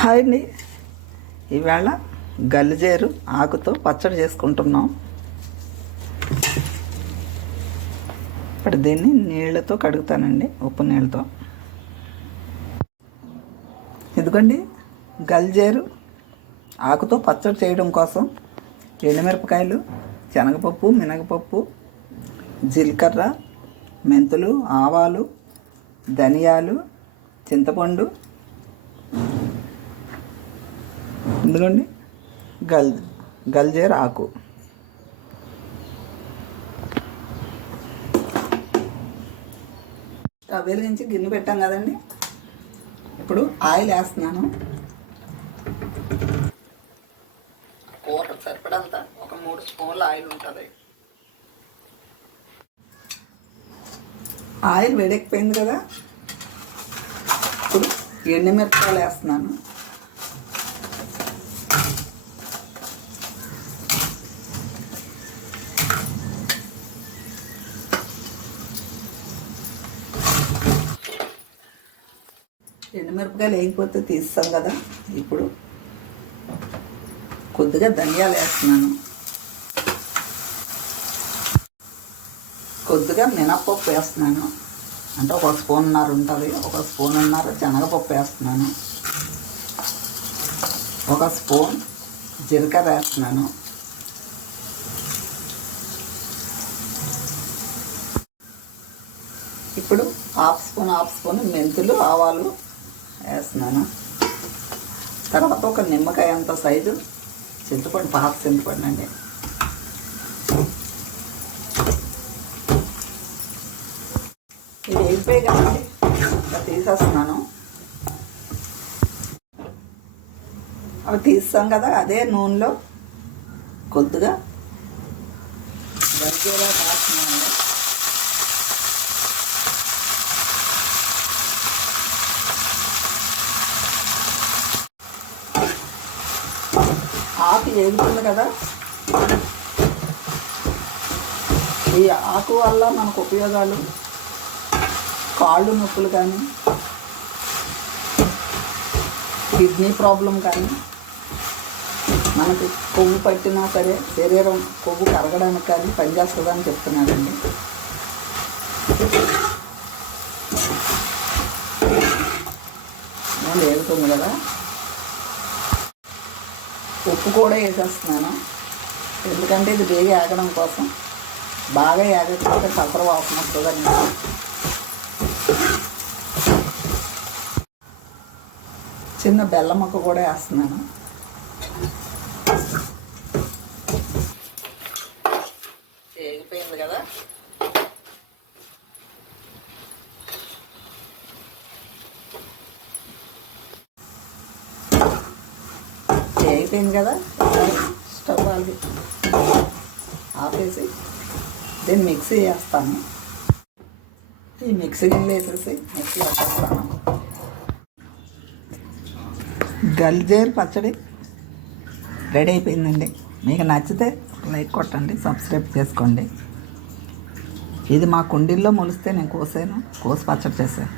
Hi అండి ఈవేళ గల్లిజేరు ఆకుతో పచ్చడి చేసుకుంటున్నాం. ఇప్పుడు దీన్ని నీళ్ళతో కడుగుతానండి ఉప్పు నీళ్ళతో. ఎందుకండి గల్జేరు ఆకుతో పచ్చడి చేయడం కోసం ఎండుమిరపకాయలు శనగపప్పు మినగపప్పు జీలకర్ర మెంతులు ఆవాలు ధనియాలు చింతపండు ఎందుకండి? గల్ గల్జేర్ ఆకు. స్టవ్ వెలిగించి గిన్నె పెట్టాం కదండి. ఇప్పుడు ఆయిల్ వేస్తున్నాను. కూర సరిపడంత ఒక మూడు స్పూన్ల ఆయిల్ ఉంటుంది. ఆయిల్ వేడెక్కిపోయింది కదా. ఇప్పుడు ఎండుమిరపకాయలు వేస్తున్నాను. ఎండుమిరపకాయలు వేయకపోతే తీస్తాం కదా. ఇప్పుడు కొద్దిగా ధనియాలు వేస్తున్నాను. కొద్దిగా మినప్పప్పు వేస్తున్నాను. అంటే ఒక స్పూన్ ఉన్నారు ఉంటుంది ఒక స్పూన్ ఉన్నారు శనగపప్పు వేస్తున్నాను. ఒక స్పూన్ జీలకర్ర వేస్తున్నాను. ఇప్పుడు హాఫ్ స్పూన్ హాఫ్ స్పూన్ మెంతులు ఆవాలు వేస్తున్నాను. తర్వాత ఒక నిమ్మకాయ అంత సైజు చింతపండు పాత చింతపండు అండి. ఇది అయిపోయి కదండి. ఇంకా తీసేస్తున్నాను. అవి తీస్తాం కదా అదే నూనెలో కొద్దిగా గరిజేలా కాస్తున్నాను వేగుతుంది కదా. ఈ ఆకు వల్ల మనకు ఉపయోగాలు కాళ్ళు నొప్పులు కానీ కిడ్నీ ప్రాబ్లం కానీ మనకి కొవ్వు పట్టినా సరే శరీరం కొవ్వు కరగడానికి కానీ పనిచేస్తుందని చెప్తున్నాడండి. నేను ఏగుతుంది కదా. ఉప్పు కూడా వేసేస్తున్నాను. ఎందుకంటే ఇది వేగి ఆగడం కోసం. బాగా ఏగకపోతే కసర వాసన వస్తుందని చిన్న బెల్లం ముక్క కూడా వేస్తున్నాను వేగిపోయింది కదా అయిపోయింది కదా? స్టవ్ అది ఆపేసి దీన్ని మిక్సీ చేస్తాను ఈ మిక్సీ గిన్నెలో వేసేసి మిక్సీ వేసేస్తాను గల్జేరు పచ్చడి రెడీ అయిపోయిందండి. మీకు నచ్చితే లైక్ కొట్టండి సబ్స్క్రైబ్ చేసుకోండి. ఇది మా కుండీల్లో మొలిస్తే నేను కోసాను కోసి పచ్చడి చేశాను